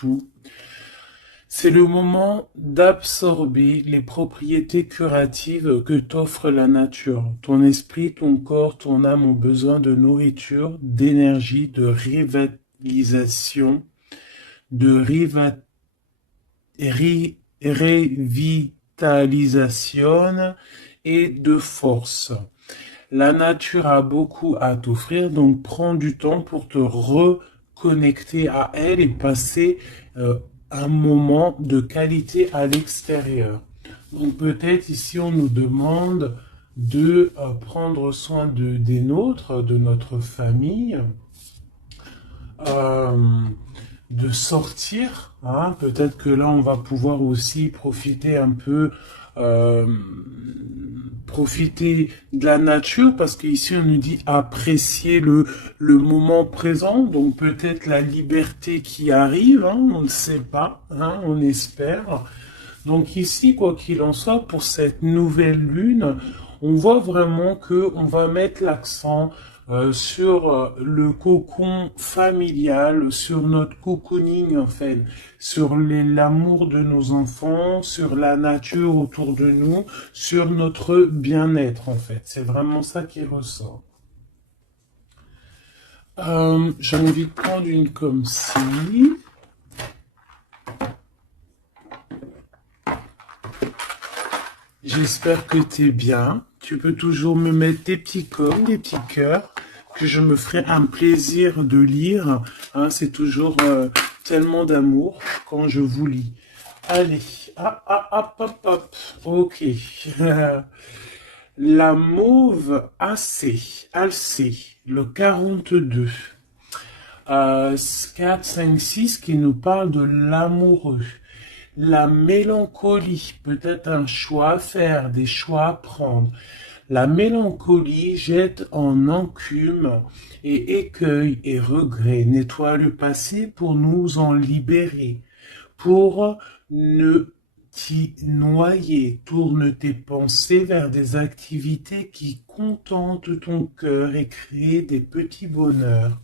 tout. C'est le moment d'absorber les propriétés curatives que t'offre la nature. Ton esprit, ton corps, ton âme ont besoin de nourriture, d'énergie, de revitalisation, de revitalisation et de force. La nature a beaucoup à t'offrir, donc prends du temps pour te reconnecter à elle et passer un moment de qualité à l'extérieur. Donc peut-être ici on nous demande de prendre soin des nôtres, de notre famille, euh, de sortir. Hein. Peut-être que là on va pouvoir aussi profiter un peu euh, profiter de la nature, parce qu'ici on nous dit apprécier le moment présent, donc peut-être la liberté qui arrive, hein, on ne sait pas, hein, on espère. Donc ici, quoi qu'il en soit, pour cette nouvelle lune, on voit vraiment que on va mettre l'accent sur le cocon familial, sur notre cocooning en fait, sur l'amour de nos enfants, sur la nature autour de nous, sur notre bien-être en fait. C'est vraiment ça qui ressort. J'ai envie de prendre une comme ci. J'espère que t'es bien. Tu peux toujours me mettre des petits coms, des petits cœurs, que je me ferai un plaisir de lire. Hein, c'est toujours tellement d'amour quand je vous lis. Allez, hop. Ok. La mauve Alcée, le 42. 4, 5, 6 qui nous parle de l'amoureux. La mélancolie, peut-être un choix à faire, des choix à prendre. La mélancolie jette en encume et écueil et regret, nettoie le passé pour nous en libérer, pour ne t'y noyer. Tourne tes pensées vers des activités qui contentent ton cœur et créent des petits bonheurs.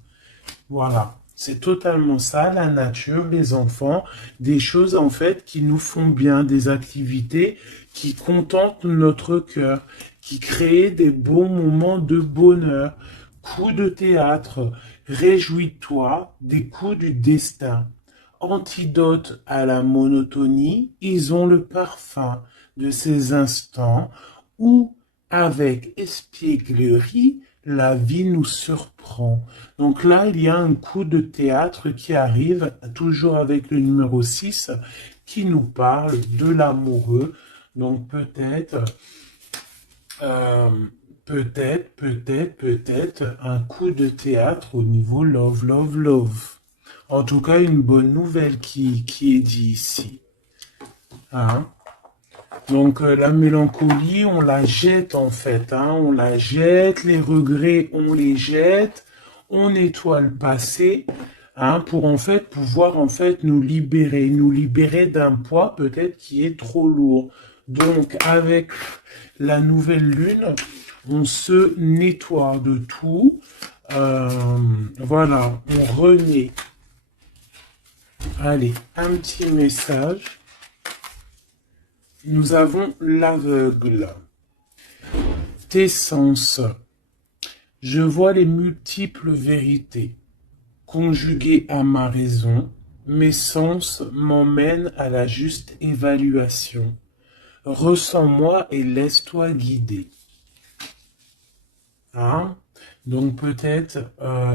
Voilà, c'est totalement ça, la nature, les enfants, des choses en fait qui nous font bien, des activités qui contentent notre cœur, qui créent des bons moments de bonheur. Coups de théâtre, réjouis-toi des coups du destin. Antidote à la monotonie, ils ont le parfum de ces instants où, avec espièglerie, la vie nous surprend. Donc là, il y a un coup de théâtre qui arrive, toujours avec le numéro 6, qui nous parle de l'amoureux. Donc euh, peut-être un coup de théâtre au niveau love. En tout cas, une bonne nouvelle qui est dit ici. Hein? Donc la mélancolie, on la jette en fait, hein, on la jette, les regrets, on les jette, on nettoie le passé, hein, pour en fait pouvoir en fait nous libérer d'un poids peut-être qui est trop lourd. Donc avec la nouvelle lune, on se nettoie de tout, euh, voilà, on renaît. Allez, un petit message. Nous avons l'aveugle. Tes sens. Je vois les multiples vérités. Conjuguées à ma raison, mes sens m'emmènent à la juste évaluation. Ressens-moi et laisse-toi guider. Hein? Donc peut-être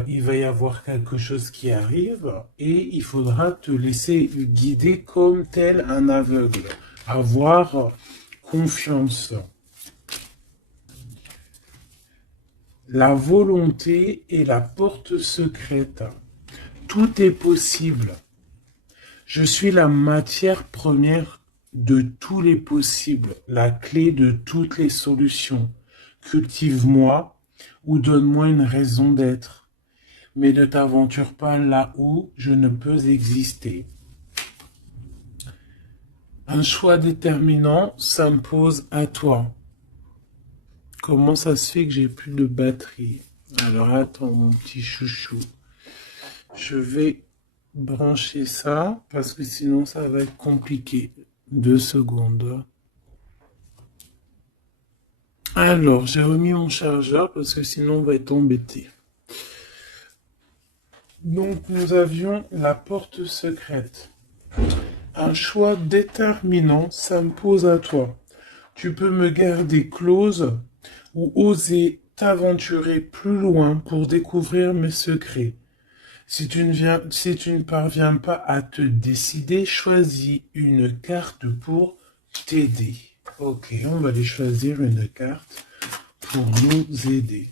il va y avoir quelque chose qui arrive et il faudra te laisser guider comme tel un aveugle. Avoir confiance. La volonté est la porte secrète. Tout est possible. Je suis la matière première de tous les possibles, la clé de toutes les solutions. Cultive-moi ou donne-moi une raison d'être, mais ne t'aventure pas là où je ne peux exister. Un choix déterminant s'impose à toi. Comment ça se fait que j'ai plus de batterie? Alors attends mon petit chouchou. Je vais brancher ça, parce que sinon ça va être compliqué. 2 secondes. Alors, j'ai remis mon chargeur, parce que sinon on va être embêté. Donc, nous avions la porte secrète. Un choix déterminant s'impose à toi. Tu peux me garder close ou oser t'aventurer plus loin pour découvrir mes secrets. Si tu ne parviens pas à te décider, choisis une carte pour t'aider. Ok, on va aller choisir une carte pour nous aider.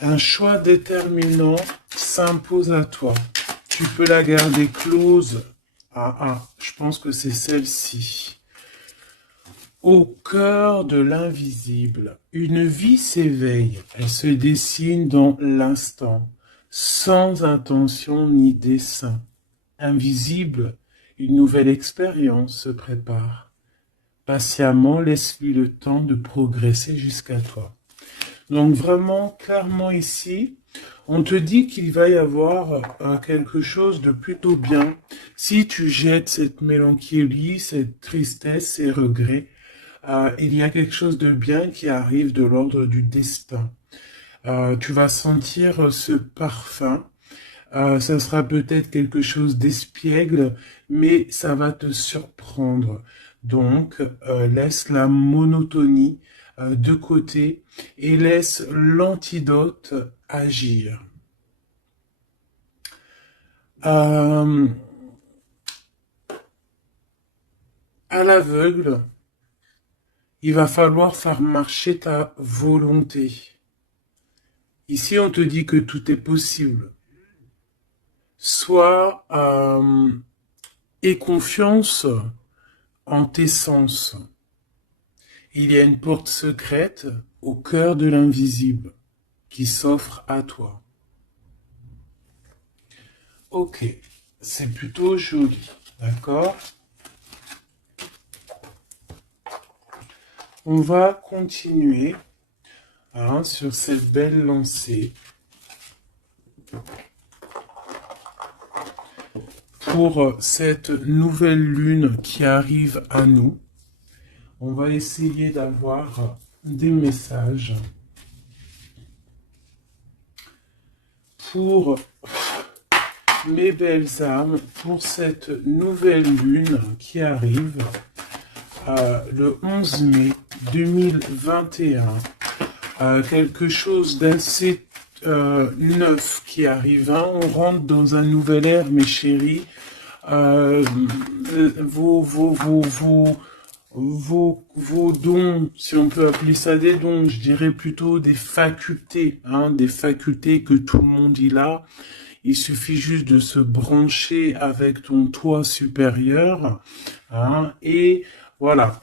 Un choix déterminant s'impose à toi. Tu peux la garder close. Je pense que c'est celle-ci. Au cœur de l'invisible, une vie s'éveille. Elle se dessine dans l'instant, sans intention ni dessein. Invisible, une nouvelle expérience se prépare. Patiemment, laisse-lui le temps de progresser jusqu'à toi. Donc vraiment, clairement ici, on te dit qu'il va y avoir quelque chose de plutôt bien. Si tu jettes cette mélancolie, cette tristesse, ces regrets, il y a quelque chose de bien qui arrive de l'ordre du destin. Tu vas sentir ce parfum. Ça sera peut-être quelque chose d'espiègle, mais ça va te surprendre. Donc, laisse la monotonie de côté et laisse l'antidote agir. À l'aveugle, il va falloir faire marcher ta volonté. Ici, on te dit que tout est possible. Sois aie confiance en tes sens. Il y a une porte secrète au cœur de l'invisible qui s'offre à toi. Ok, c'est plutôt joli, d'accord? On va continuer sur cette belle lancée pour cette nouvelle lune qui arrive à nous. On va essayer d'avoir des messages pour mes belles âmes, pour cette nouvelle lune qui arrive le 11 mai 2021. Quelque chose d'assez neuf qui arrive. On rentre dans un nouvel ère, mes chéris. Vos dons, si on peut appeler ça des dons, je dirais plutôt des facultés, des facultés que tout le monde y a. Il suffit juste de se brancher avec ton toi supérieur, et voilà,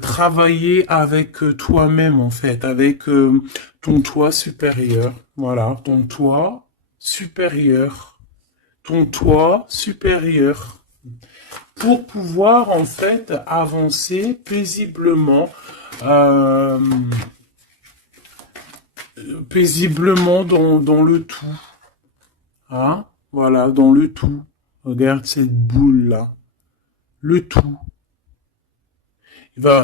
travailler avec toi-même en fait, avec ton toi supérieur, voilà, ton toi supérieur, pour pouvoir en fait avancer paisiblement, dans le tout. Voilà, dans le tout. Regarde cette boule-là. Le tout.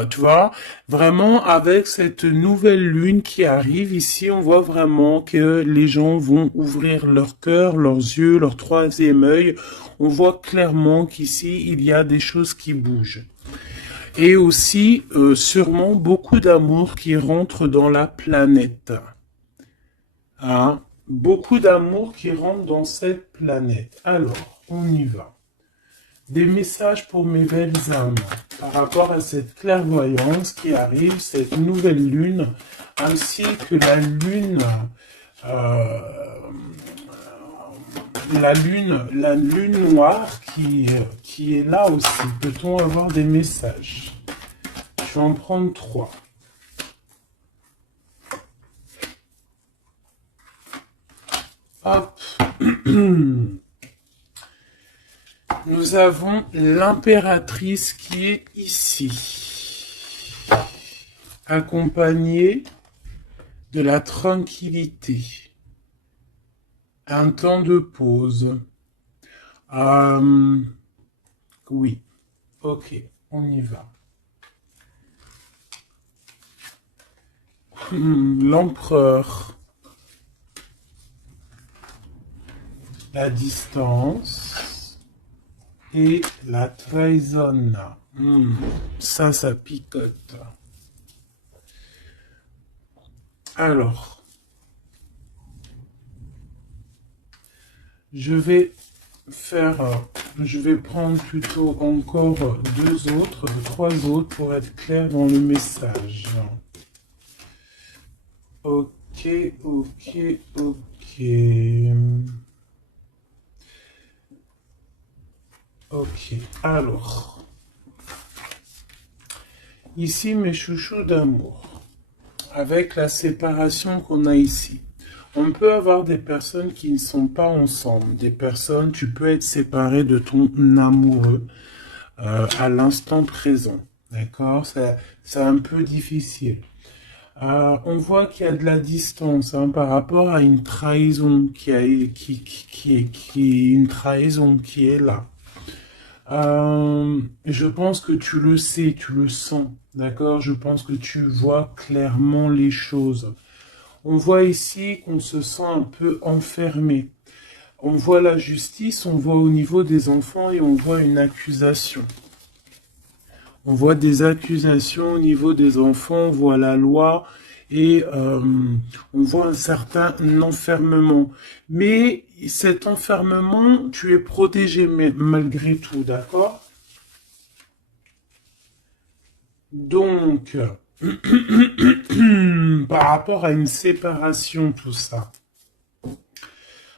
Tu vois, vraiment, avec cette nouvelle lune qui arrive ici, on voit vraiment que les gens vont ouvrir leur cœur, leurs yeux, leur troisième œil. On voit clairement qu'ici, il y a des choses qui bougent. Et aussi, sûrement, beaucoup d'amour qui rentre dans la planète. Beaucoup d'amour qui rentre dans cette planète. Alors, on y va. Des messages pour mes belles âmes par rapport à cette clairvoyance qui arrive, cette nouvelle lune, ainsi que la lune noire qui est là aussi. Peut-on avoir des messages? Je vais en prendre 3. Hop. Nous avons l'impératrice qui est ici, accompagnée de la tranquillité. Un temps de pause. Oui. Ok, on y va. L'empereur. La distance. Et la trahison. Ça picote. Alors, je vais prendre plutôt encore trois autres pour être clair dans le message. Ok, ok, ok. Ok, alors. Ici, mes chouchous d'amour. Avec la séparation qu'on a ici. On peut avoir des personnes qui ne sont pas ensemble. Des personnes, tu peux être séparé de ton amoureux à l'instant présent. D'accord? C'est un peu difficile. On voit qu'il y a de la distance par rapport à une trahison qui est une trahison qui est là. Je pense que tu le sais, tu le sens, d'accord? Je pense que tu vois clairement les choses. On voit ici qu'on se sent un peu enfermé. On voit la justice, on voit au niveau des enfants et on voit une accusation. On voit des accusations au niveau des enfants, on voit la loi et on voit un certain enfermement. Mais cet enfermement, tu es protégé malgré tout, d'accord? Donc, par rapport à une séparation, tout ça.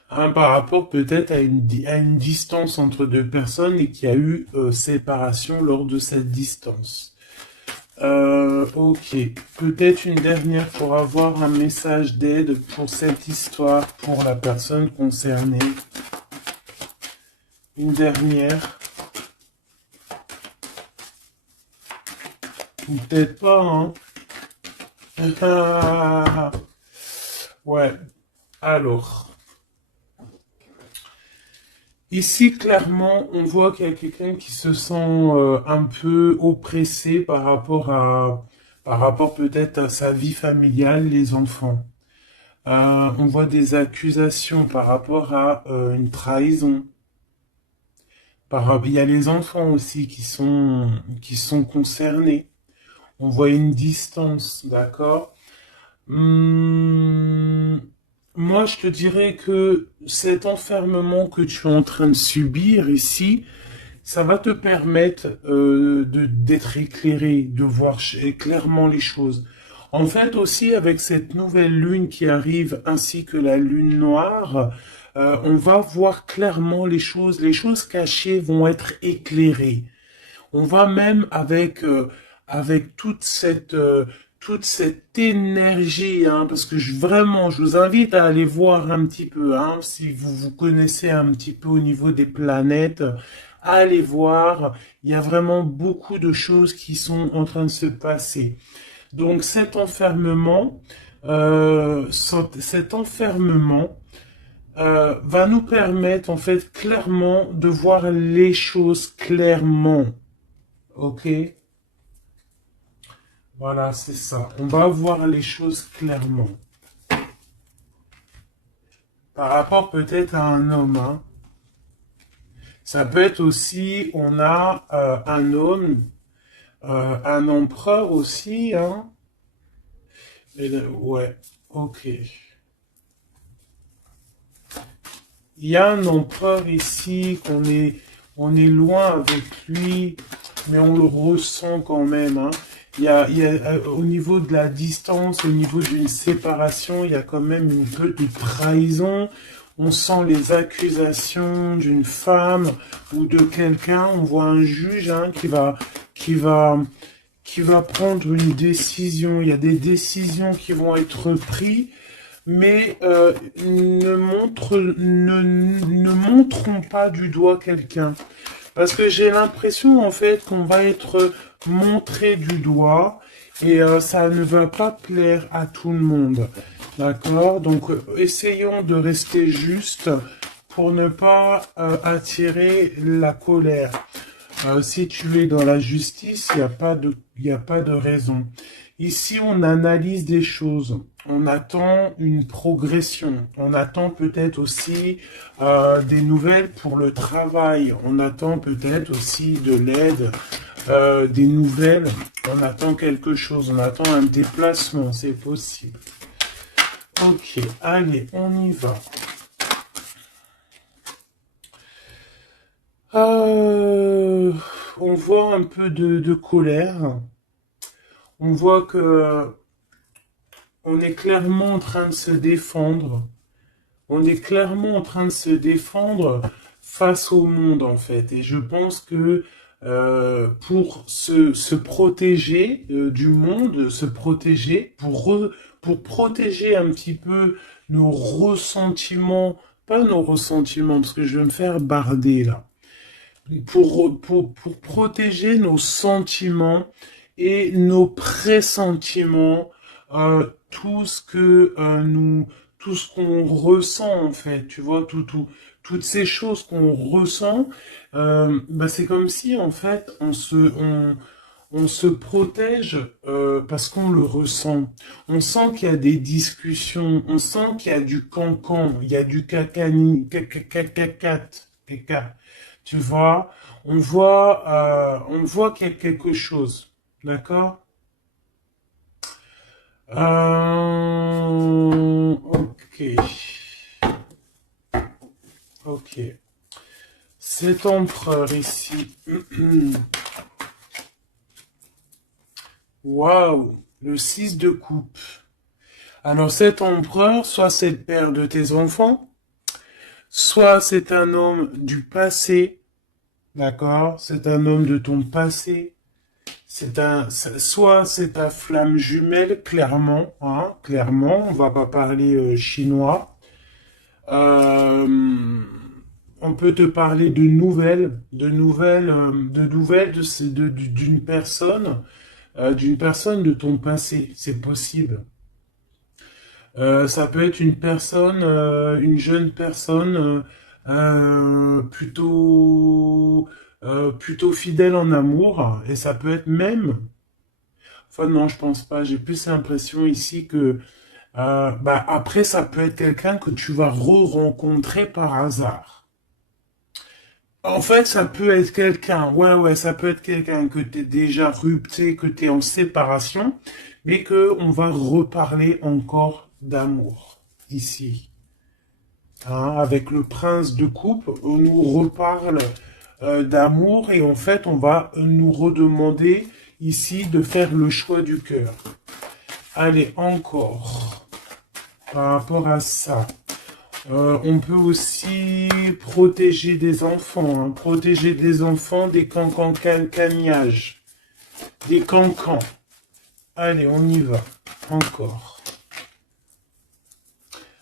Par rapport peut-être à une distance entre deux personnes et qu'il y a eu séparation lors de cette distance. Ok, peut-être une dernière pour avoir un message d'aide pour cette histoire, pour la personne concernée. Une dernière. Ou peut-être pas, hein. Ouais, alors. Ici, clairement, on voit qu'il y a quelqu'un qui se sent un peu oppressé par rapport peut-être à sa vie familiale, les enfants. On voit des accusations par rapport à une trahison. Il y a les enfants aussi qui sont concernés. On voit une distance, d'accord? Moi, je te dirais que cet enfermement que tu es en train de subir ici, ça va te permettre d'être éclairé, de voir clairement les choses. En fait, aussi, avec cette nouvelle lune qui arrive, ainsi que la lune noire, on va voir clairement les choses cachées vont être éclairées. On va même avec toute cette énergie, parce que vraiment, je vous invite à aller voir un petit peu, si vous vous connaissez un petit peu au niveau des planètes, allez voir, il y a vraiment beaucoup de choses qui sont en train de se passer. Donc cet enfermement va nous permettre en fait clairement de voir les choses clairement. Ok? Voilà, c'est ça. On va voir les choses clairement. Par rapport peut-être à un homme. Ça peut être aussi, on a un homme, un empereur aussi. Ouais, ok. Il y a un empereur ici on est loin avec lui, mais on le ressent quand même. Il y a, au niveau de la distance, au niveau d'une séparation, il y a quand même une petite trahison. On sent les accusations d'une femme ou de quelqu'un. On voit un juge qui va prendre une décision. Il y a des décisions qui vont être prises, mais ne montrons pas du doigt quelqu'un. Parce que j'ai l'impression en fait qu'on va être montré du doigt et ça ne va pas plaire à tout le monde. D'accord? Donc, essayons de rester juste pour ne pas attirer la colère. Si tu es dans la justice, il n'y a pas de raison. Ici, on analyse des choses. On attend une progression. On attend peut-être aussi des nouvelles pour le travail. On attend peut-être aussi de l'aide, des nouvelles. On attend quelque chose. On attend un déplacement. C'est possible. Ok, allez, on y va. On voit un peu de colère. On voit que on est clairement en train de se défendre. On est clairement en train de se défendre face au monde, en fait. Et je pense que pour se protéger du monde, se protéger, pour protéger un petit peu nos ressentiments, pas nos ressentiments, parce que je vais me faire barder là, pour protéger nos sentiments et nos pressentiments, tout ce que tout ce qu'on ressent en fait, tu vois, toutes ces choses qu'on ressent, bah, c'est comme si en fait on se protège parce qu'on le ressent. On sent qu'il y a des discussions, on sent qu'il y a du cancan, il y a du cacani, caca. Tu vois, on voit qu'il y a quelque chose, d'accord? Ok, ok. Cet empereur ici, waouh, le 6 de coupe. Alors cet empereur, soit c'est le père de tes enfants, soit c'est un homme du passé, d'accord? C'est un homme de ton passé. Soit c'est ta flamme jumelle, clairement, hein, clairement, on va pas parler chinois. Euh, on peut te parler de nouvelles d'une personne de ton passé, c'est possible. Ça peut être une personne, une jeune personne plutôt fidèle en amour, et ça peut être même. Enfin non, je pense pas. J'ai plus l'impression ici que bah après ça peut être quelqu'un que tu vas re-rencontrer par hasard. En fait, ça peut être quelqu'un, ouais, ça peut être quelqu'un que t'es déjà rupté, que t'es en séparation, mais que on va reparler encore d'amour ici. Hein, avec le prince de coupe, on nous reparle d'amour et en fait, on va nous redemander ici de faire le choix du cœur. Allez, encore, par rapport à ça. On peut aussi protéger des enfants, hein, protéger des enfants des cancans. Des cancans. Allez, on y va. Encore.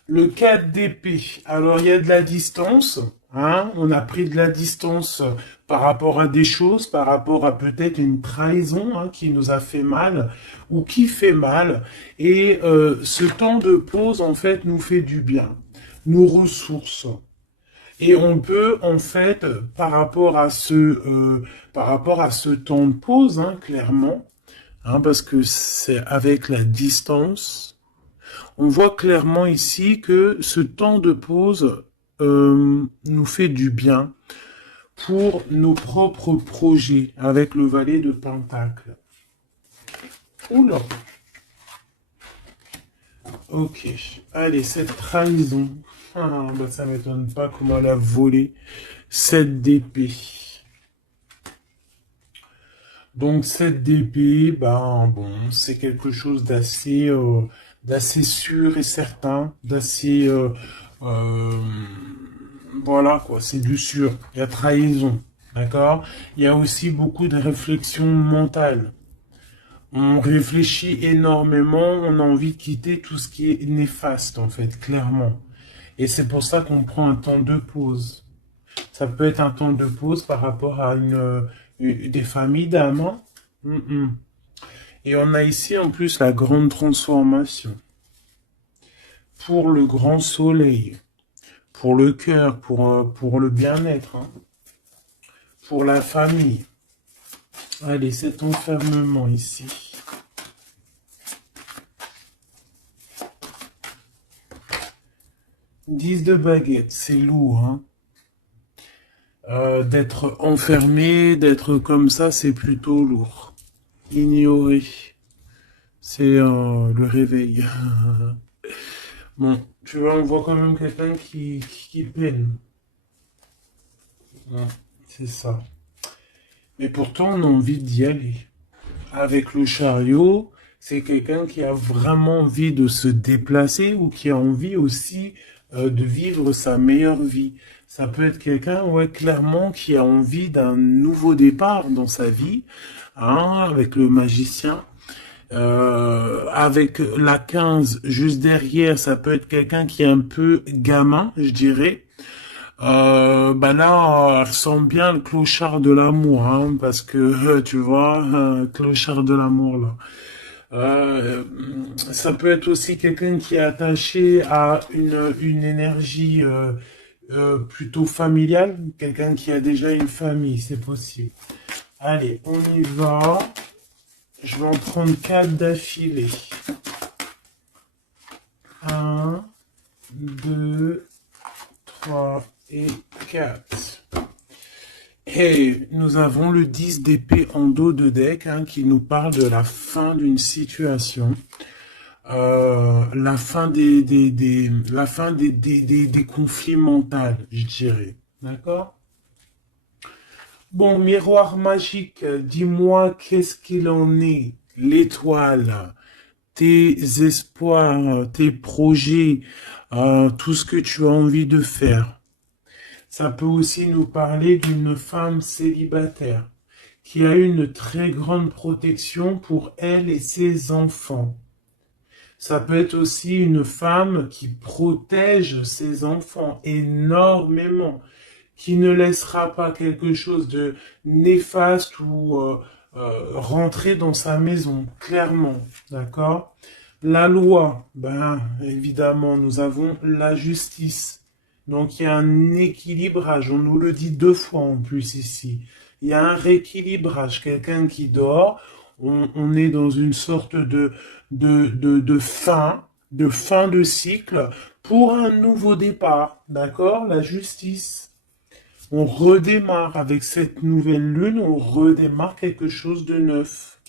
Le 4 d'épée. Alors, il y a de la distance. Hein, on a pris de la distance par rapport à des choses, par rapport à peut-être une trahison hein, qui nous a fait mal ou qui fait mal. Et ce temps de pause, en fait, nous fait du bien, nous ressource. Et on peut, en fait, par rapport à ce temps de pause, hein, clairement, hein, parce que c'est avec la distance, on voit clairement ici que ce temps de pause nous fait du bien pour nos propres projets avec le valet de Pentacle. Oula. Ok. Allez, cette trahison. Ah, bah ça m'étonne pas comment elle a volé cette d'épée. Donc cette d'épée, ben bon, c'est quelque chose d'assez sûr et certain, euh, voilà quoi, c'est du sûr. Il y a trahison, d'accord? Il y a aussi beaucoup de réflexion mentale. On réfléchit énormément, on a envie de quitter tout ce qui est néfaste en fait, clairement. Et c'est pour ça qu'on prend un temps de pause. Ça peut être un temps de pause par rapport à des familles d'âmes. Hein. Et on a ici en plus la grande transformation. pour le grand soleil, pour le cœur, pour le bien-être, hein, pour la famille. Allez, cet enfermement ici. 10 de baguette, c'est lourd, hein. D'être enfermé, d'être comme ça, c'est plutôt lourd. Ignorer, c'est le réveil. Bon, tu vois, on voit quand même quelqu'un qui peine. Ouais, c'est ça. Mais pourtant, on a envie d'y aller. Avec le chariot, c'est quelqu'un qui a vraiment envie de se déplacer ou qui a envie aussi de vivre sa meilleure vie. Ça peut être quelqu'un, ouais, clairement, qui a envie d'un nouveau départ dans sa vie, hein, avec le magicien. Avec la 15 juste derrière, ça peut être quelqu'un qui est un peu gamin, je dirais. Bah là, elle ressemble bien le clochard de l'amour, hein, parce que tu vois, clochard de l'amour là. Euh, Ça peut être aussi quelqu'un qui est attaché à une énergie plutôt familiale, quelqu'un qui a déjà une famille, c'est possible. Allez, on y va. Je vais en prendre 4 d'affilée. Un, 2, 3 et 4. Et nous avons le 10 d'épée en dos de deck, hein, qui nous parle de la fin d'une situation. La fin des conflits mentaux, je dirais. D'accord? Bon, miroir magique, dis-moi qu'est-ce qu'il en est? L'étoile, tes espoirs, tes projets, tout ce que tu as envie de faire. Ça peut aussi nous parler d'une femme célibataire qui a une très grande protection pour elle et ses enfants. Ça peut être aussi une femme qui protège ses enfants énormément, qui ne laissera pas quelque chose de néfaste ou rentrer dans sa maison, clairement, d'accord? La loi, ben évidemment, nous avons la justice. Donc il y a un équilibrage, on nous le dit 2 fois en plus ici. Il y a un rééquilibrage, quelqu'un qui dort, on est dans une sorte de fin de cycle pour un nouveau départ, d'accord? La justice. On redémarre avec cette nouvelle lune, on redémarre quelque chose de neuf.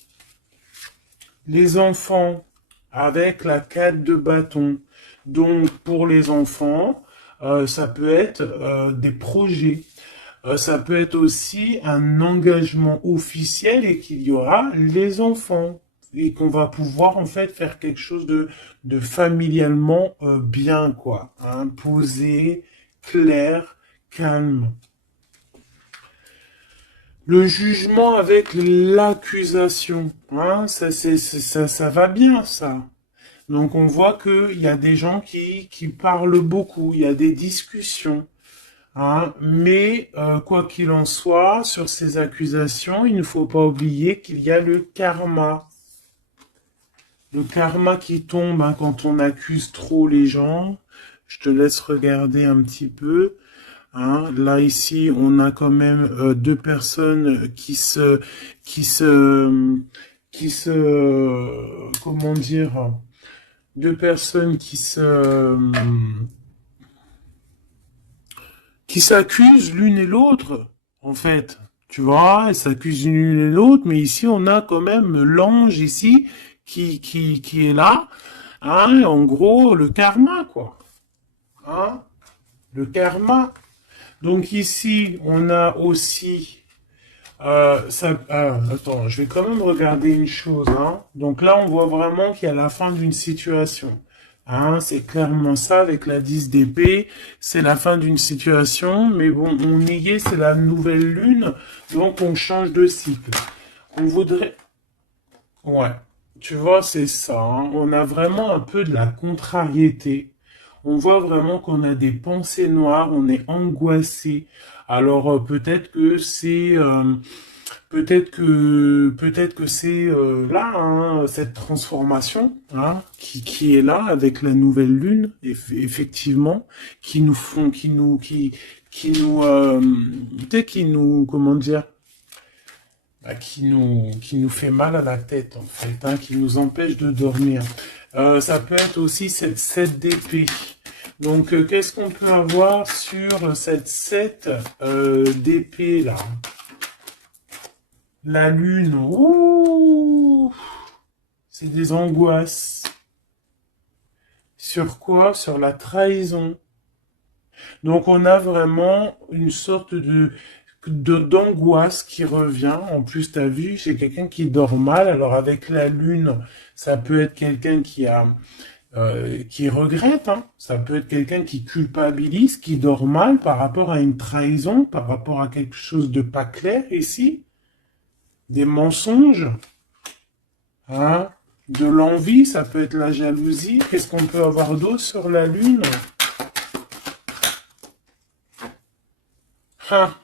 Les enfants, avec la 4 de bâton. Donc pour les enfants, ça peut être des projets. Ça peut être aussi un engagement officiel et qu'il y aura les enfants. Et qu'on va pouvoir en fait faire quelque chose de familialement bien, quoi. Hein, posé, clair, calme. Le jugement avec l'accusation, hein, ça va bien, ça. Donc on voit qu'il y a des gens qui parlent beaucoup, il y a des discussions. Hein, mais quoi qu'il en soit, sur ces accusations, il ne faut pas oublier qu'il y a le karma. Le karma qui tombe, hein, quand on accuse trop les gens. Je te laisse regarder un petit peu. Hein, là ici, on a quand même 2 personnes comment dire, 2 personnes qui s'accusent l'une et l'autre, en fait. Tu vois, elles s'accusent l'une et l'autre, mais ici, on a quand même l'ange ici qui est là. Hein, en gros, le karma, quoi. Hein, le karma. Donc ici, on a aussi... attends, je vais quand même regarder une chose. Hein. Donc là, on voit vraiment qu'il y a la fin d'une situation. Hein, c'est clairement ça avec la 10 d'épée. C'est la fin d'une situation. Mais bon, on y est, c'est la nouvelle lune. Donc on change de cycle. On voudrait... Ouais, tu vois, c'est ça. Hein. On a vraiment un peu de la contrariété. On voit vraiment qu'on a des pensées noires, on est angoissé. Alors peut-être que c'est Peut-être que c'est là, hein, cette transformation, hein, qui est là avec la nouvelle lune, effectivement, qui nous font, peut-être qui nous, comment dire, bah, qui nous fait mal à la tête, en fait, hein, qui nous empêche de dormir. Ça peut être aussi cette 7 d'épée. Donc, qu'est-ce qu'on peut avoir sur cette 7 d'épée, là? La lune, ouh, c'est des angoisses. Sur quoi? Sur la trahison. Donc, on a vraiment une sorte d'angoisse qui revient. En plus, t'as vu, c'est quelqu'un qui dort mal. Alors avec la lune, ça peut être quelqu'un qui regrette, hein. Ça peut être quelqu'un qui culpabilise, qui dort mal par rapport à une trahison, par rapport à quelque chose de pas clair ici, des mensonges, hein, de l'envie, ça peut être la jalousie. Qu'est-ce qu'on peut avoir d'autre sur la lune? Hein.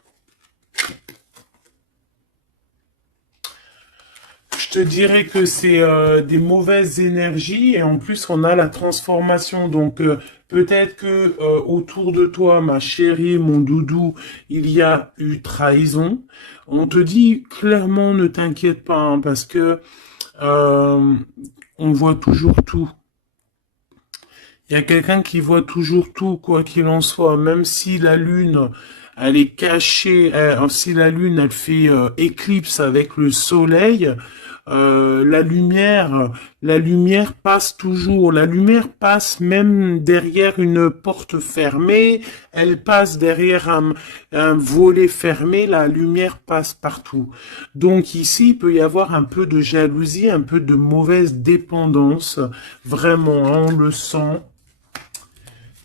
Je te dirais que c'est des mauvaises énergies et en plus on a la transformation. Donc peut-être que autour de toi, ma chérie, mon doudou, il y a eu trahison. On te dit clairement ne t'inquiète pas, hein, parce que on voit toujours tout. Il y a quelqu'un qui voit toujours tout, quoi qu'il en soit, même si la lune elle est cachée, si la lune elle fait éclipse avec le soleil. La lumière passe toujours. La lumière passe même derrière une porte fermée. Elle passe derrière un volet fermé. La lumière passe partout. Donc ici, il peut y avoir un peu de jalousie, un peu de mauvaise dépendance. Vraiment, hein, on le sent.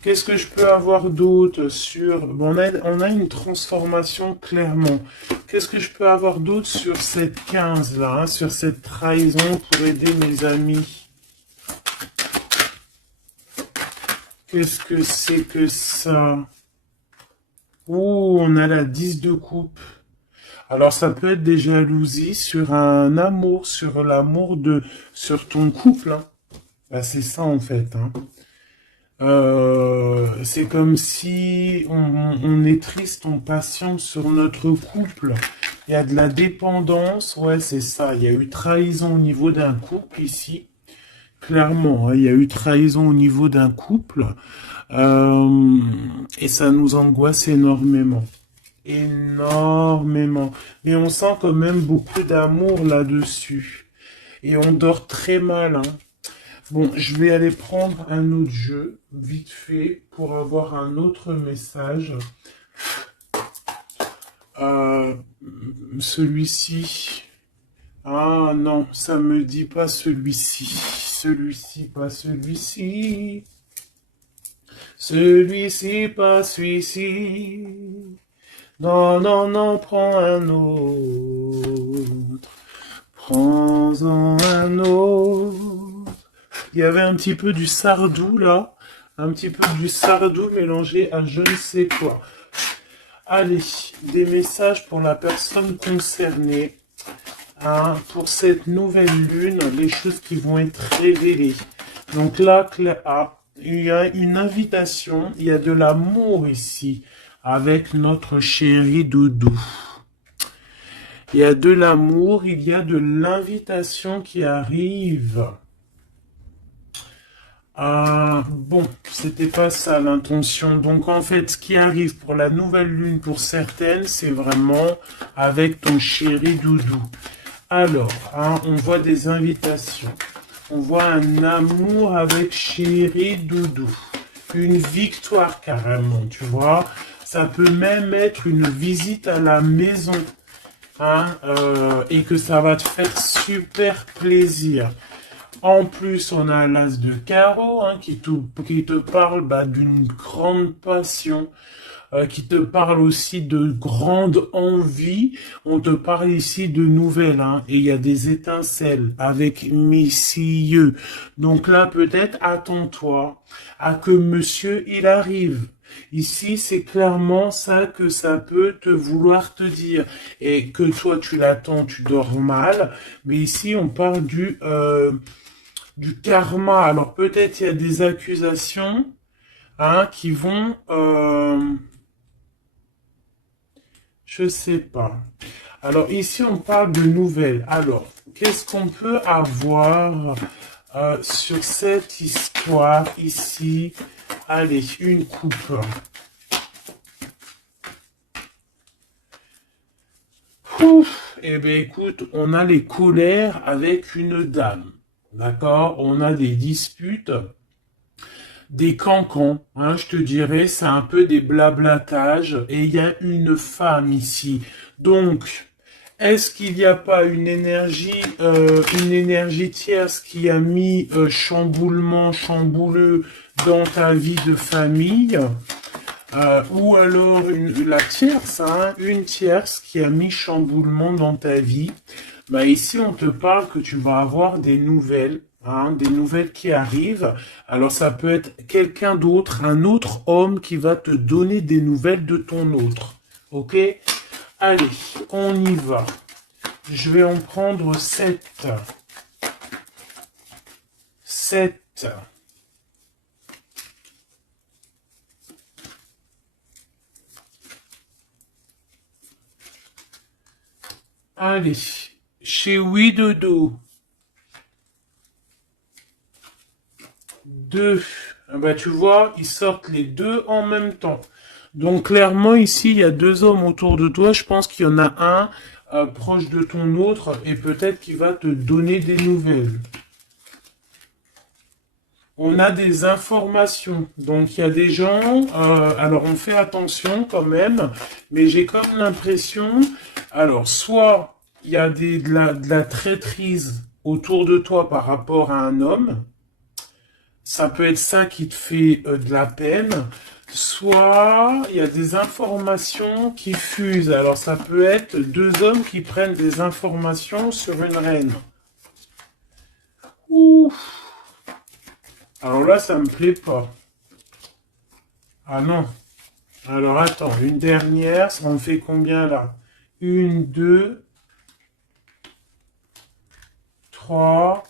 Qu'est-ce que je peux avoir d'autre sur... Bon, on a une transformation clairement. Qu'est-ce que je peux avoir d'autre sur cette 15 là, hein, sur cette trahison pour aider mes amis? Qu'est-ce que c'est que ça? Oh, on a la 10 de coupe. Alors ça peut être des jalousies sur un amour, sur ton couple, hein. Bah, c'est ça en fait, hein. C'est comme si on est triste, on patiente sur notre couple. Il y a de la dépendance, ouais, c'est ça. Il y a eu trahison au niveau d'un couple ici. Clairement, hein, il y a eu trahison au niveau d'un couple. Et ça nous angoisse énormément. Énormément. Mais on sent quand même beaucoup d'amour là-dessus. Et on dort très mal, hein. Bon, je vais aller prendre un autre jeu, vite fait, pour avoir un autre message. Euh, Celui-ci. Ah non, ça me dit pas celui-ci. Celui-ci, pas celui-ci. Celui-ci, pas celui-ci. Non, non, non, prends un autre. Prends-en un autre. Il y avait un petit peu du Sardou là, un petit peu du Sardou mélangé à je ne sais quoi. Allez, des messages pour la personne concernée, hein, pour cette nouvelle lune, les choses qui vont être révélées. Donc là, il y a une invitation, il y a de l'amour ici avec notre chéri doudou. Il y a de l'amour, il y a de l'invitation qui arrive. Bon, c'était pas ça l'intention. Donc en fait, ce qui arrive pour la nouvelle lune pour certaines, c'est vraiment avec ton chéri doudou. Alors, hein, on voit des invitations. On voit un amour avec chéri doudou. Une victoire carrément, tu vois. Ça peut même être une visite à la maison. Hein, et que ça va te faire super plaisir. En plus, on a l'as de carreau, hein, qui te parle d'une grande passion, qui te parle aussi de grande envie. On te parle ici de nouvelles, hein, et il y a des étincelles avec messieurs. Donc là, peut-être, attends-toi à que monsieur, il arrive. Ici, c'est clairement ça que ça peut te vouloir te dire. Et que toi, tu l'attends, tu dors mal. Mais ici, on parle du karma. Alors peut-être il y a des accusations hein, qui vont... je sais pas. Alors ici, on parle de nouvelles. Alors, qu'est-ce qu'on peut avoir sur cette histoire ici? Allez, une coupe. Ouf, eh bien écoute, on a les colères avec une dame. D'accord? On a des disputes, des cancans, hein, je te dirais, c'est un peu des blablatages, et il y a une femme ici. Donc, est-ce qu'il n'y a pas une énergie tierce qui a mis chamboulement, chambouleux dans ta vie de famille? Ou alors la tierce, hein, une tierce qui a mis chamboulement dans ta vie. Bah ici, on te parle que tu vas avoir des nouvelles, hein, des nouvelles qui arrivent. Alors ça peut être quelqu'un d'autre, un autre homme qui va te donner des nouvelles de ton autre. Ok? Allez, on y va. Je vais en prendre 7. 7. Allez, chez Oui Dodo. 2. Ah bah, tu vois, ils sortent les deux en même temps. Donc clairement ici, il y a deux hommes autour de toi. Je pense qu'il y en a un proche de ton autre et peut-être qu'il va te donner des nouvelles. On a des informations. Donc il y a des gens, alors on fait attention quand même, mais j'ai comme l'impression, alors soit il y a de la traîtrise autour de toi par rapport à un homme, ça peut être ça qui te fait de la peine, soit il y a des informations qui fusent. Alors ça peut être deux hommes qui prennent des informations sur une reine. Ouf. Alors là, ça me plaît pas. Ah non. Alors attends, une dernière, ça en fait combien là? Une, deux, trois,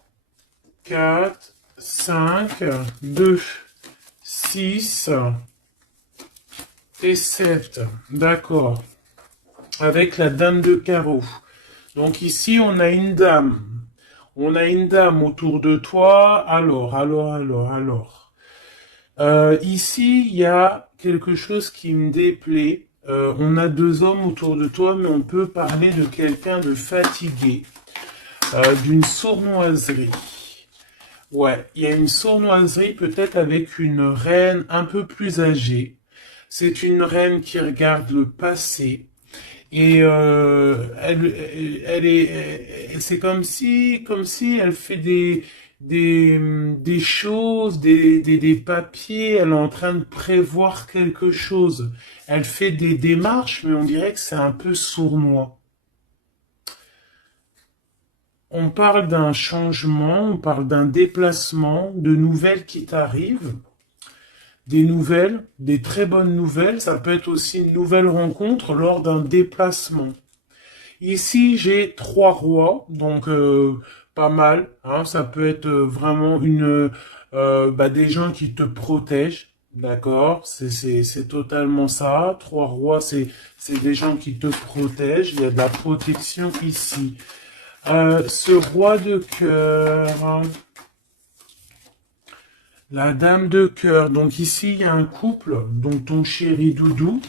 quatre, cinq, deux, six et 7. D'accord. Avec la dame de carreau. Donc ici, on a une dame. On a une dame autour de toi. Alors. Ici, il y a quelque chose qui me déplaît. On a deux hommes autour de toi, mais on peut parler de quelqu'un de fatigué, d'une sournoiserie. Ouais, il y a une sournoiserie peut-être avec une reine un peu plus âgée. C'est une reine qui regarde le passé. Et c'est comme si elle fait des choses, des papiers. Elle est en train de prévoir quelque chose. Elle fait des démarches, mais on dirait que c'est un peu sournois. On parle d'un changement, on parle d'un déplacement, de nouvelles qui t'arrivent. Des nouvelles, des très bonnes nouvelles. Ça peut être aussi une nouvelle rencontre lors d'un déplacement. Ici, j'ai 3 rois, donc pas mal. Hein, ça peut être vraiment des gens qui te protègent, d'accord? C'est totalement ça. 3 rois, c'est des gens qui te protègent. Il y a de la protection ici. Ce roi de cœur, hein, la dame de cœur. Donc ici, il y a un couple, donc ton chéri Doudou.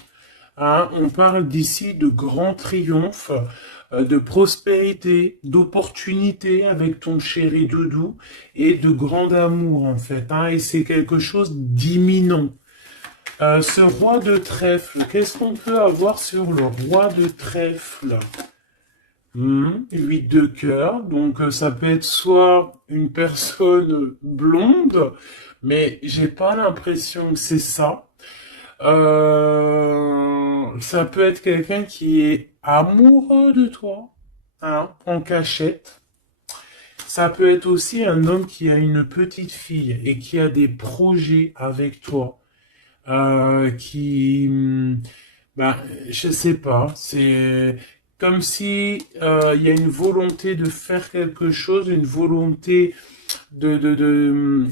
Hein, on parle d'ici de grand triomphe, de prospérité, d'opportunité avec ton chéri Doudou et de grand amour en fait. Hein, et c'est quelque chose d'imminent. Ce roi de trèfle, qu'est-ce qu'on peut avoir sur le roi de trèfle? 8 de cœur, donc ça peut être soit une personne blonde, mais j'ai pas l'impression que c'est ça. Ça peut être quelqu'un qui est amoureux de toi, hein, en cachette. Ça peut être aussi un homme qui a une petite fille et qui a des projets avec toi. Ben, je sais pas, c'est comme si il y a une volonté de faire quelque chose, une volonté une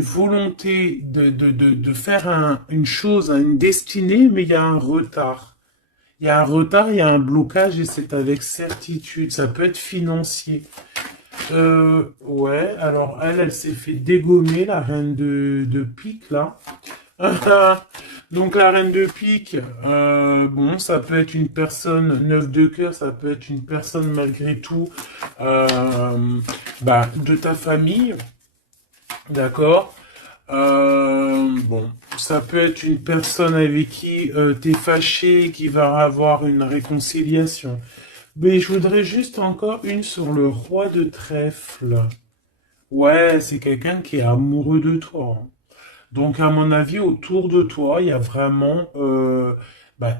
volonté de faire une chose, une destinée, mais il y a un retard. Il y a un retard, il y a un blocage et c'est avec certitude. Ça peut être financier. Ouais, alors elle s'est fait dégommer, la reine de pique, là. Donc la reine de pique, bon, ça peut être une personne, neuf de cœur, ça peut être une personne malgré tout, de ta famille, d'accord? Bon, ça peut être une personne avec qui t'es fâché, et qui va avoir une réconciliation. Mais je voudrais juste encore une sur le roi de trèfle. Ouais, c'est quelqu'un qui est amoureux de toi, hein. Donc, à mon avis, autour de toi, il y a vraiment,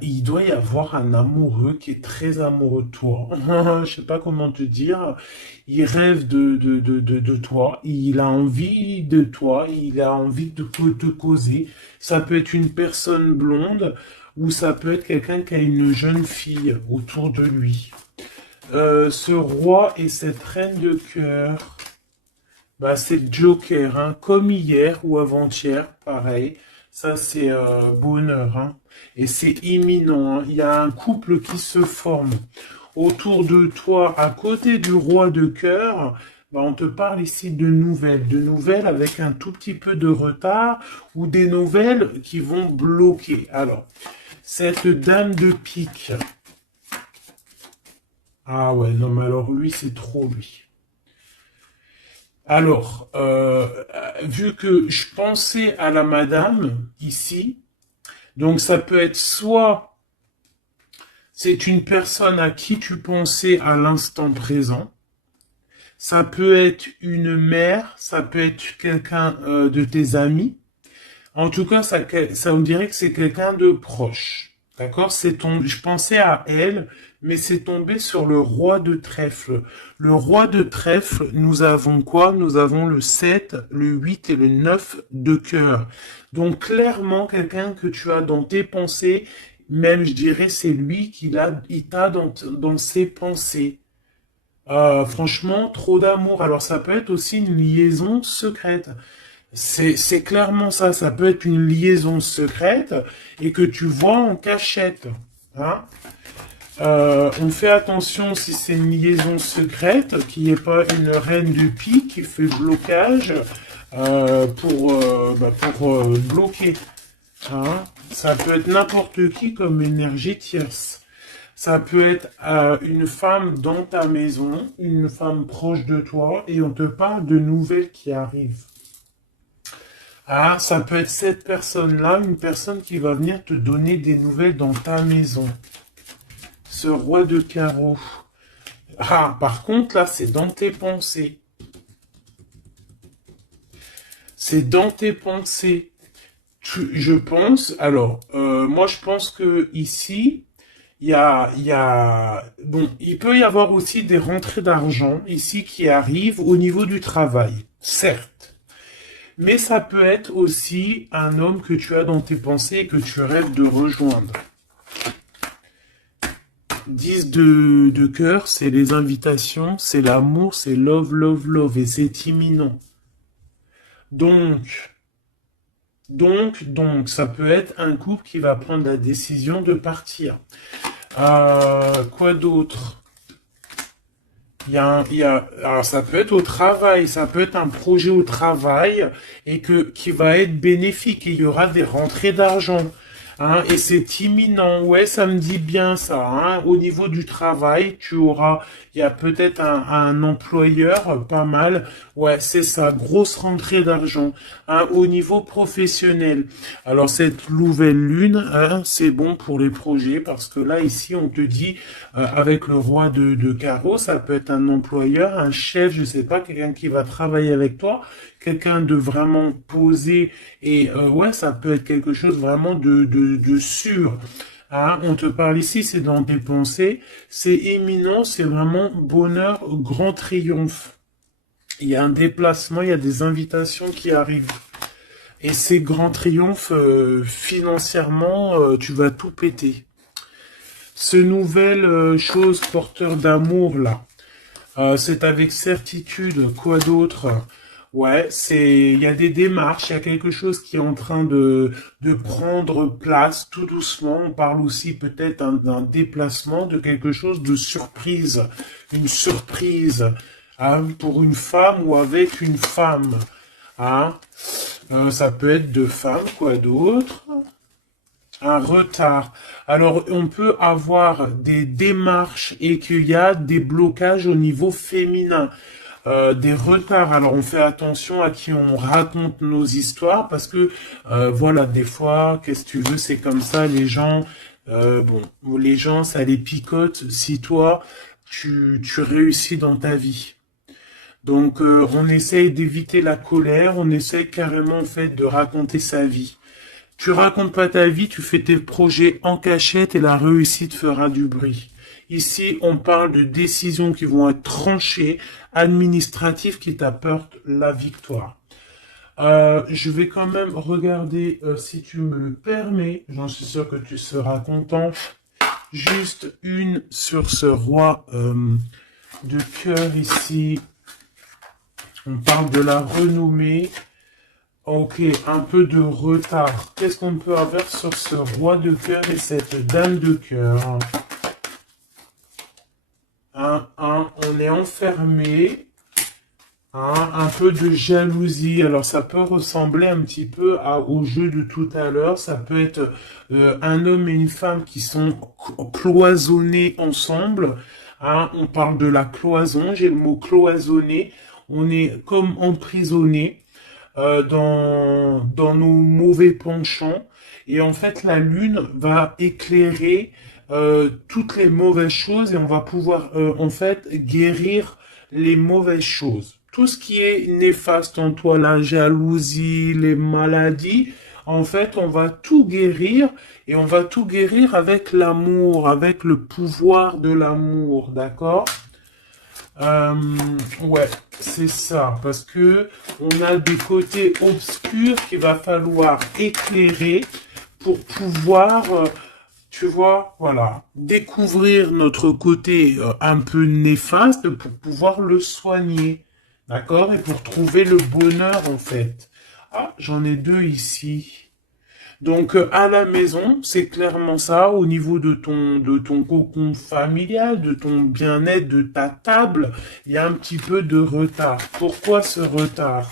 il doit y avoir un amoureux qui est très amoureux de toi. Je sais pas comment te dire. Il rêve de toi. Il a envie de toi. Il a envie de te causer. Ça peut être une personne blonde ou ça peut être quelqu'un qui a une jeune fille autour de lui. Ce roi et cette reine de cœur. Bah, c'est Joker, hein, comme hier ou avant-hier, pareil. Ça, c'est bonheur, hein. Et c'est imminent, hein. Il y a un couple qui se forme autour de toi, à côté du roi de cœur. Bah, on te parle ici de nouvelles avec un tout petit peu de retard ou des nouvelles qui vont bloquer. Alors, cette dame de pique. Ah ouais, non, mais alors lui, c'est trop lui. Alors, vu que je pensais à la madame ici, donc ça peut être soit c'est une personne à qui tu pensais à l'instant présent, ça peut être une mère, ça peut être quelqu'un de tes amis. En tout cas, ça on dirait que c'est quelqu'un de proche. D'accord? Je pensais à elle, mais c'est tombé sur le roi de trèfle. Le roi de trèfle, nous avons quoi? Nous avons le 7, le 8 et le 9 de cœur. Donc, clairement, quelqu'un que tu as dans tes pensées, même, je dirais, c'est lui il t'a dans ses pensées. Franchement, trop d'amour. Alors, ça peut être aussi une liaison secrète. C'est clairement ça. Ça peut être une liaison secrète et que tu vois en cachette. Hein. On fait attention si c'est une liaison secrète, qu'il n'y ait pas une reine de pique qui fait blocage pour bloquer. Hein. Ça peut être n'importe qui comme énergie tierce. Ça peut être une femme dans ta maison, une femme proche de toi, et on te parle de nouvelles qui arrivent. Ah, ça peut être cette personne-là, une personne qui va venir te donner des nouvelles dans ta maison. Ce roi de carreau. Ah, par contre, là, c'est dans tes pensées. C'est dans tes pensées. Je pense, alors, moi, je pense que ici, bon, il peut y avoir aussi des rentrées d'argent ici qui arrivent au niveau du travail, certes. Mais ça peut être aussi un homme que tu as dans tes pensées et que tu rêves de rejoindre. 10 de cœur, c'est les invitations, c'est l'amour, c'est love, love, love, et c'est imminent. Donc, ça peut être un couple qui va prendre la décision de partir. Quoi d'autre? Alors ça peut être au travail, ça peut être un projet au travail et qui va être bénéfique et il y aura des rentrées d'argent. Hein, et c'est imminent, ouais, ça me dit bien ça. Hein. Au niveau du travail, il y a peut-être un employeur, pas mal. Ouais, c'est ça, grosse rentrée d'argent. Hein, au niveau professionnel. Alors cette nouvelle lune, hein, c'est bon pour les projets parce que là ici on te dit avec le roi de carreau, ça peut être un employeur, un chef, je sais pas, quelqu'un qui va travailler avec toi, quelqu'un de vraiment posé et ouais, ça peut être quelque chose vraiment de sûr. Hein, on te parle ici, c'est dans tes pensées, c'est éminent, c'est vraiment bonheur, grand triomphe. Il y a un déplacement, il y a des invitations qui arrivent. Et ces grands triomphes, financièrement, tu vas tout péter. Ce nouvel chose porteur d'amour là, c'est avec certitude. Quoi d'autre? Ouais, il y a des démarches, il y a quelque chose qui est en train de prendre place tout doucement. On parle aussi peut-être d'un déplacement, de quelque chose de surprise, une surprise, hein, pour une femme ou avec une femme, hein. Ça peut être deux femmes, quoi d'autre? Un retard. Alors, on peut avoir des démarches et qu'il y a des blocages au niveau féminin. Des retards. Alors, on fait attention à qui on raconte nos histoires parce que, voilà, des fois, qu'est-ce que tu veux, c'est comme ça, les gens, bon, les gens, ça les picote si toi, tu réussis dans ta vie. Donc, on essaye d'éviter la colère, on essaye carrément, en fait, de raconter sa vie. Tu racontes pas ta vie, tu fais tes projets en cachette et la réussite fera du bruit. Ici, on parle de décisions qui vont être tranchées, administratives qui t'apportent la victoire. Je vais quand même regarder, si tu me le permets, j'en suis sûr que tu seras content, juste une sur ce roi de cœur ici. On parle de la renommée. Ok, un peu de retard. Qu'est-ce qu'on peut avoir sur ce roi de cœur et cette dame de cœur? On est enfermé. Un peu de jalousie. Alors ça peut ressembler un petit peu au jeu de tout à l'heure. Ça peut être un homme et une femme qui sont cloisonnés ensemble. On parle de la cloison. J'ai le mot cloisonné. On est comme emprisonné dans nos mauvais penchants. Et en fait, la lune va éclairer toutes les mauvaises choses et on va pouvoir en fait guérir les mauvaises choses. Tout ce qui est néfaste en toi, la jalousie, les maladies, en fait, on va tout guérir et on va tout guérir avec l'amour, avec le pouvoir de l'amour, d'accord? Ouais, c'est ça, parce que on a des côtés obscurs qu'il va falloir éclairer pour pouvoir, tu vois, voilà, découvrir notre côté un peu néfaste pour pouvoir le soigner, d'accord? Et pour trouver le bonheur, en fait. Ah, j'en ai deux ici. Donc à la maison, c'est clairement ça, au niveau de ton cocon familial, de ton bien-être, de ta table, il y a un petit peu de retard. Pourquoi ce retard?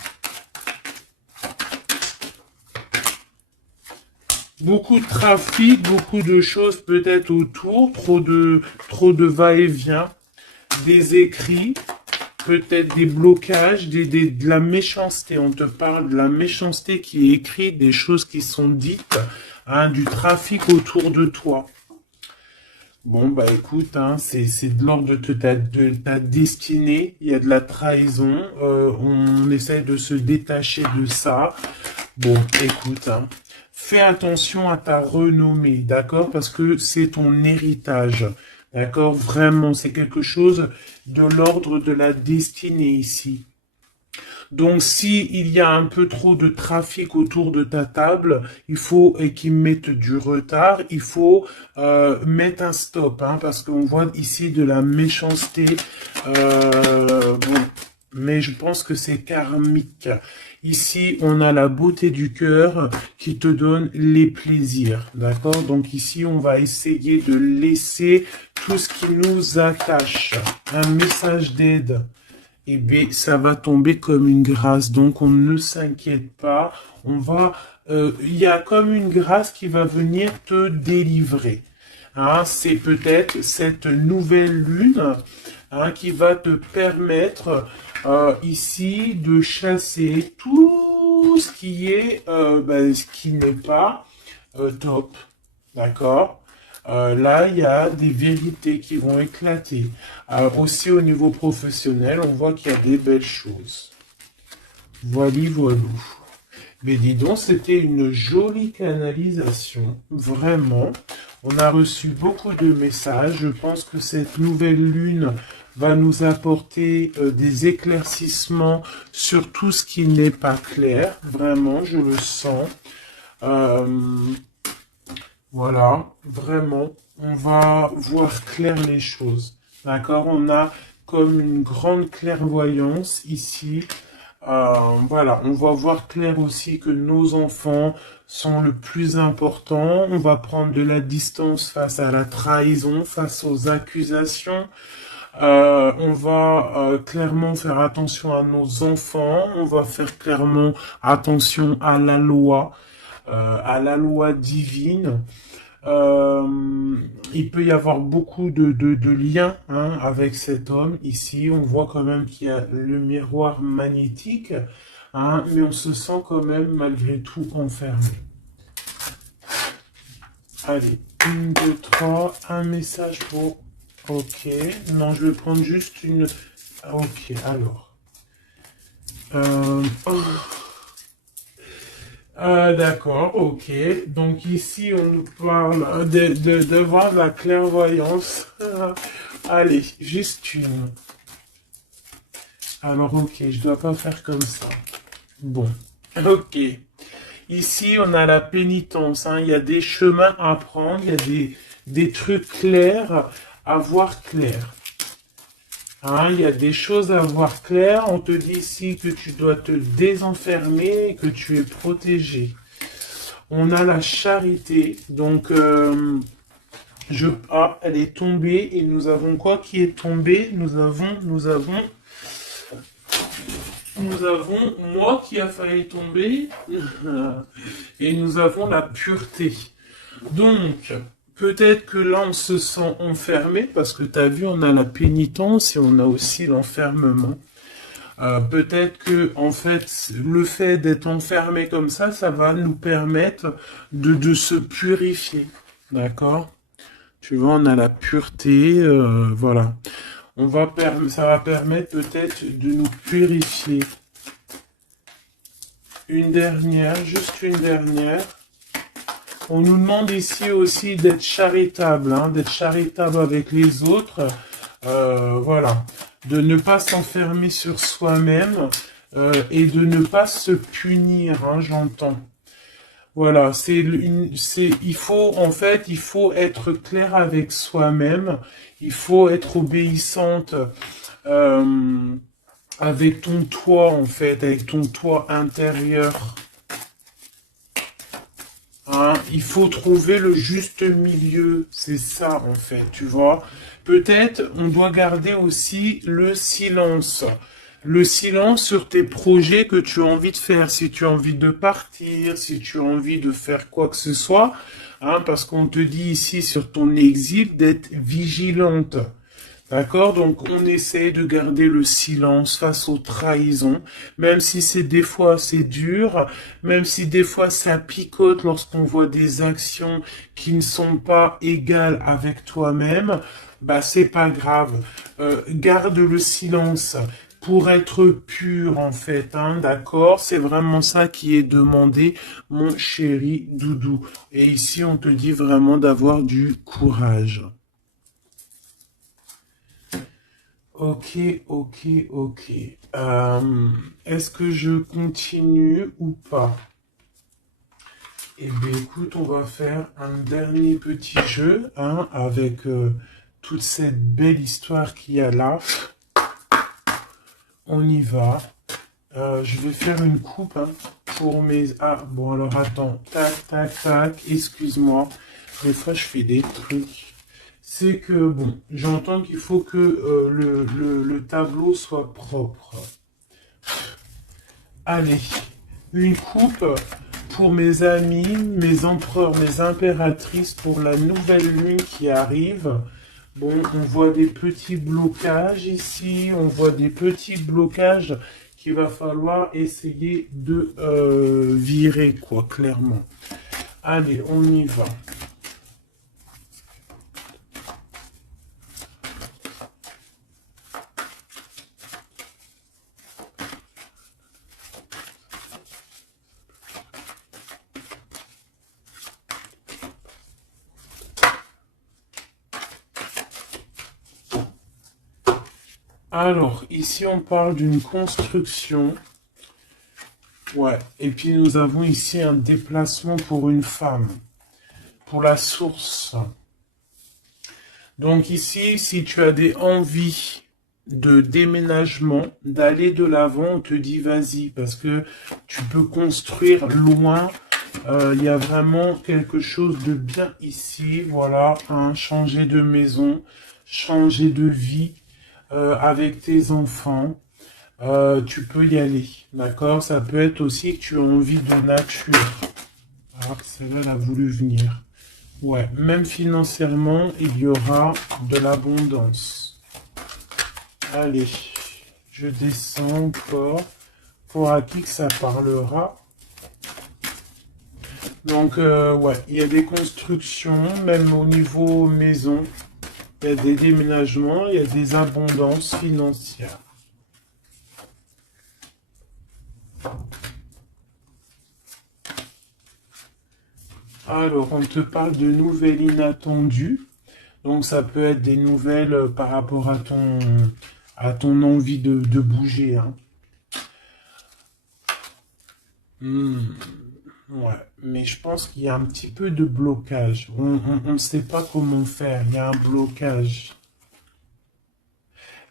Beaucoup de trafic, beaucoup de choses peut-être autour, trop de va-et-vient, des écrits, peut-être des blocages, de la méchanceté. On te parle de la méchanceté qui est écrite, des choses qui sont dites, hein, du trafic autour de toi. Bon, bah écoute, hein, c'est de l'ordre de ta destinée, il y a de la trahison, on essaie de se détacher de ça. Bon, écoute, hein, fais attention à ta renommée, d'accord? Parce que c'est ton héritage. D'accord? Vraiment, c'est quelque chose de l'ordre de la destinée ici. Donc, si il y a un peu trop de trafic autour de ta table, il faut et qu'ils mettent du retard, il faut mettre un stop, hein, parce qu'on voit ici de la méchanceté. Bon, mais je pense que c'est karmique. Ici, on a la beauté du cœur qui te donne les plaisirs, d'accord? Donc ici, on va essayer de laisser tout ce qui nous attache. Un message d'aide. Eh bien, ça va tomber comme une grâce. Donc, on ne s'inquiète pas. Il y a comme une grâce qui va venir te délivrer. Hein, c'est peut-être cette nouvelle lune, hein, qui va te permettre ici de chasser tout ce qui est, ce qui n'est pas top. D'accord? Là, il y a des vérités qui vont éclater. Aussi au niveau professionnel, on voit qu'il y a des belles choses. Voilou. Mais dis donc, c'était une jolie canalisation. Vraiment. On a reçu beaucoup de messages. Je pense que cette nouvelle lune va nous apporter des éclaircissements sur tout ce qui n'est pas clair. Vraiment, je le sens. Euh, voilà, vraiment, on va voir clair les choses. D'accord? On a comme une grande clairvoyance ici. Voilà, on va voir clair aussi que nos enfants sont le plus important. On va prendre de la distance face à la trahison, face aux accusations. On va clairement faire attention à nos enfants. On va faire clairement attention à la loi divine. Il peut y avoir beaucoup de liens hein, avec cet homme. Ici, on voit quand même qu'il y a le miroir magnétique, hein, mais on se sent quand même malgré tout enfermé. Allez, 1, 2, 3, un message pour... Ok, non, je vais prendre juste une... Ok, alors. Oh. D'accord, ok. Donc ici, on nous parle de voir la clairvoyance. Allez, juste une. Alors, ok, je dois pas faire comme ça. Bon, ok. Ici, on a la pénitence. Hein. Il y a des chemins à prendre, il y a des trucs clairs à voir clair. Hein, il y a des choses à voir clair. On te dit ici que tu dois te désenfermer et que tu es protégé. On a la charité. Donc, elle est tombée. Et nous avons quoi qui est tombé? Nous avons moi qui a failli tomber. Et nous avons la pureté. Donc, peut-être que là, on se sent enfermé, parce que tu as vu, on a la pénitence et on a aussi l'enfermement. Peut-être que, en fait, le fait d'être enfermé comme ça va nous permettre de se purifier. D'accord? Tu vois, on a la pureté, voilà. Ça va permettre peut-être de nous purifier. Une dernière, juste une dernière. On nous demande ici aussi d'être charitable, hein, d'être charitable avec les autres. Voilà. De ne pas s'enfermer sur soi-même et de ne pas se punir, hein, j'entends. Voilà, il faut être clair avec soi-même. Il faut être obéissante avec ton toi, en fait, avec ton toi intérieur. Hein, il faut trouver le juste milieu, c'est ça en fait, tu vois. Peut-être on doit garder aussi le silence. Le silence sur tes projets que tu as envie de faire, si tu as envie de partir, si tu as envie de faire quoi que ce soit, hein, parce qu'on te dit ici sur ton exil d'être vigilante. D'accord? Donc, on essaie de garder le silence face aux trahisons, même si c'est des fois c'est dur, même si des fois ça picote lorsqu'on voit des actions qui ne sont pas égales avec toi-même, bah, c'est pas grave. Garde le silence pour être pur, en fait, hein, d'accord? C'est vraiment ça qui est demandé, mon chéri doudou. Et ici, on te dit vraiment d'avoir du courage. Ok, ok, ok. Est-ce que je continue ou pas? Eh bien, écoute, on va faire un dernier petit jeu hein, avec toute cette belle histoire qu'il y a là. On y va. Je vais faire une coupe hein, pour mes... Ah, bon, alors attends. Tac, tac, tac. Excuse-moi. Des fois, je fais des trucs. C'est que, bon, j'entends qu'il faut que le tableau soit propre. Allez, une coupe pour mes amis, mes empereurs, mes impératrices, pour la nouvelle lune qui arrive. Bon, on voit des petits blocages ici, on voit des petits blocages qu'il va falloir essayer de virer, quoi, clairement. Allez, on y va. Alors, ici, on parle d'une construction. Ouais. Et puis, nous avons ici un déplacement pour une femme. Pour la source. Donc ici, si tu as des envies de déménagement, d'aller de l'avant, on te dit vas-y, parce que tu peux construire loin. Il y a vraiment quelque chose de bien ici. Voilà, hein, changer de maison, changer de vie avec tes enfants. Tu peux y aller, d'accord? Ça peut être aussi que tu as envie de nature. Alors, celle-là, elle a voulu venir. Ouais, même financièrement, il y aura de l'abondance. Allez, je descends encore. Pour à qui que ça parlera. Donc, ouais, il y a des constructions, même au niveau maison. Il y a des déménagements, il y a des abondances financières. Alors, on te parle de nouvelles inattendues. Donc, ça peut être des nouvelles par rapport à ton envie de bouger. Hein. Ouais, mais je pense qu'il y a un petit peu de blocage. On ne sait pas comment faire. Il y a un blocage.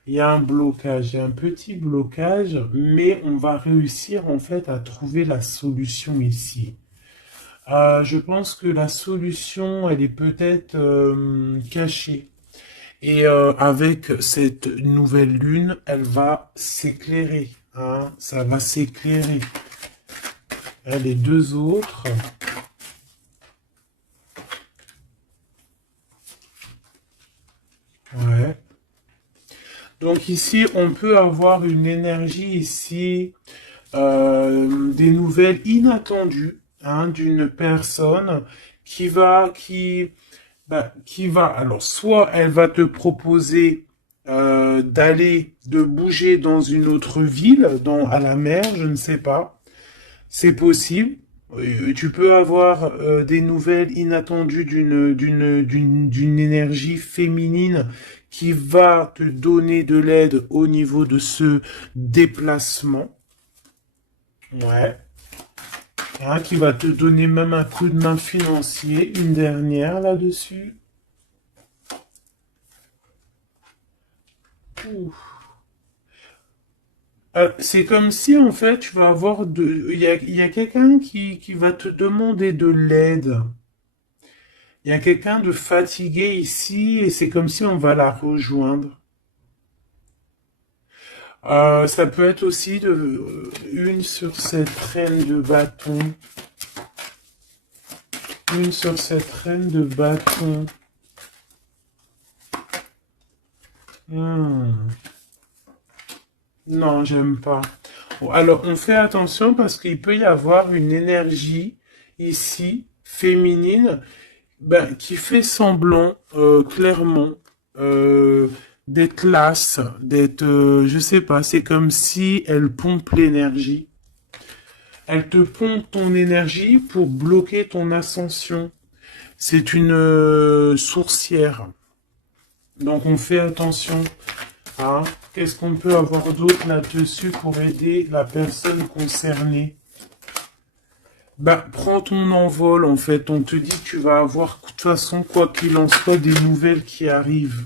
Il y a un blocage, il y a un petit blocage, mais on va réussir en fait à trouver la solution ici. Je pense que la solution, elle est peut-être cachée. Et avec cette nouvelle lune, elle va s'éclairer. Hein, ça va s'éclairer. Les deux autres. Ouais. Donc ici, on peut avoir une énergie ici, des nouvelles inattendues hein, d'une personne qui va, alors soit elle va te proposer de bouger dans une autre ville, à la mer, je ne sais pas, c'est possible. Tu peux avoir des nouvelles inattendues d'une énergie féminine qui va te donner de l'aide au niveau de ce déplacement. Ouais. Hein, qui va te donner même un coup de main financier, une dernière là-dessus. C'est comme si en fait tu vas avoir il y a quelqu'un qui va te demander de l'aide. Il y a quelqu'un de fatigué ici et c'est comme si on va la rejoindre. Ça peut être aussi une sur cette reine de bâton. Une sur cette reine de bâton. Non, j'aime pas. Bon, alors, on fait attention parce qu'il peut y avoir une énergie ici, féminine, qui fait semblant, clairement, d'être lasse, d'être, je sais pas, c'est comme si elle pompe l'énergie. Elle te pompe ton énergie pour bloquer ton ascension. C'est une sourcière. Donc on fait attention. Hein. Qu'est-ce qu'on peut avoir d'autre là-dessus pour aider la personne concernée? Prends ton envol en fait. On te dit que tu vas avoir, de toute façon, quoi qu'il en soit, des nouvelles qui arrivent.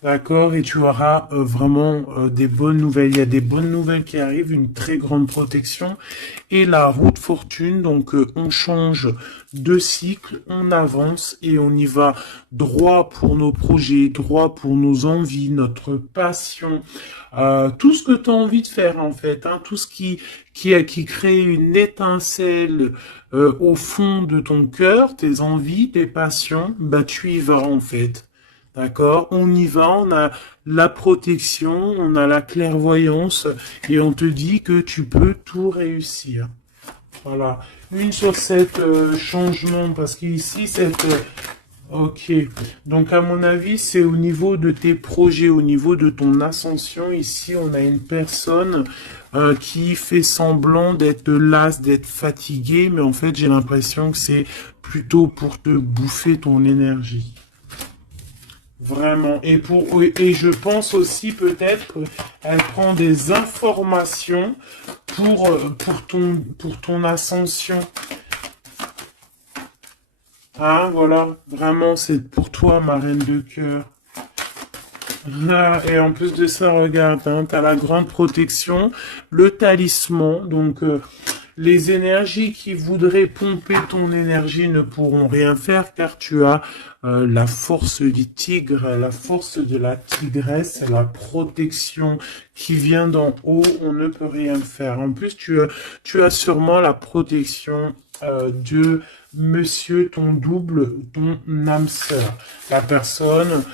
D'accord, et tu auras vraiment des bonnes nouvelles. Il y a des bonnes nouvelles qui arrivent, une très grande protection. Et la route fortune, donc on change de cycle, on avance et on y va droit pour nos projets, droit pour nos envies, notre passion, tout ce que tu as envie de faire en fait, hein, tout ce qui crée une étincelle au fond de ton cœur, tes envies, tes passions, tu y vas en fait. D'accord, on y va, on a la protection, on a la clairvoyance et on te dit que tu peux tout réussir. Voilà, une sur cette changement parce qu'ici cette ok, donc à mon avis c'est au niveau de tes projets, au niveau de ton ascension. Ici on a une personne qui fait semblant d'être lasse, d'être fatiguée, mais en fait j'ai l'impression que c'est plutôt pour te bouffer ton énergie. Vraiment. Et je pense aussi peut-être qu'elle prend des informations pour ton ascension. Hein, voilà. Vraiment, c'est pour toi, ma reine de cœur. Ah, et en plus de ça, regarde, hein, tu as la grande protection, le talisman, donc les énergies qui voudraient pomper ton énergie ne pourront rien faire car tu as la force du tigre, la force de la tigresse, la protection qui vient d'en haut, on ne peut rien faire. En plus, tu as sûrement la protection de monsieur, ton double, ton âme sœur, la personne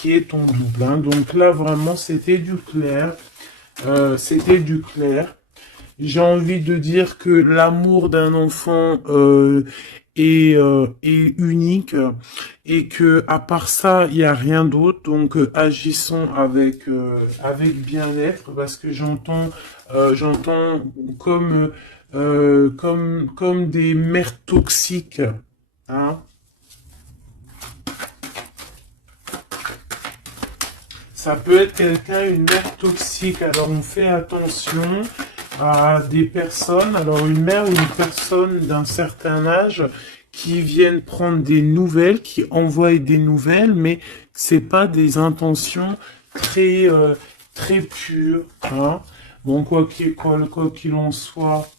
qui est ton double. Hein. Donc là, vraiment, c'était du clair. C'était du clair. J'ai envie de dire que l'amour d'un enfant est unique et que à part ça, il n'y a rien d'autre. Donc agissons avec bien-être parce que j'entends comme des mères toxiques. Hein. Ça peut être quelqu'un, une mère toxique. Alors on fait attention à des personnes, alors une mère ou une personne d'un certain âge qui viennent prendre des nouvelles, qui envoient des nouvelles, mais c'est pas des intentions très pures. Hein. Bon, quoi qu'il en soit,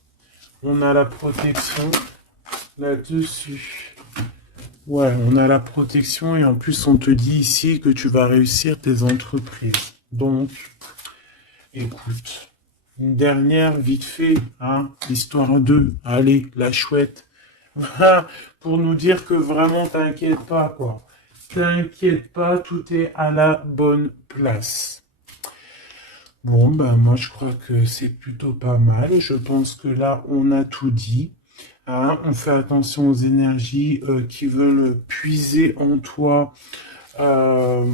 on a la protection là-dessus. Ouais, on a la protection et en plus on te dit ici que tu vas réussir tes entreprises. Donc, écoute. Une dernière, vite fait, hein, histoire 2. Allez, la chouette. Pour nous dire que vraiment, t'inquiète pas, quoi. T'inquiète pas, tout est à la bonne place. Bon, ben, moi, je crois que c'est plutôt pas mal. Je pense que là, on a tout dit. Hein, on fait attention aux énergies qui veulent puiser en toi, euh,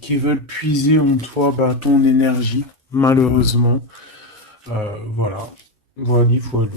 ben, ton énergie, malheureusement. Voilà. Voilà, voilà.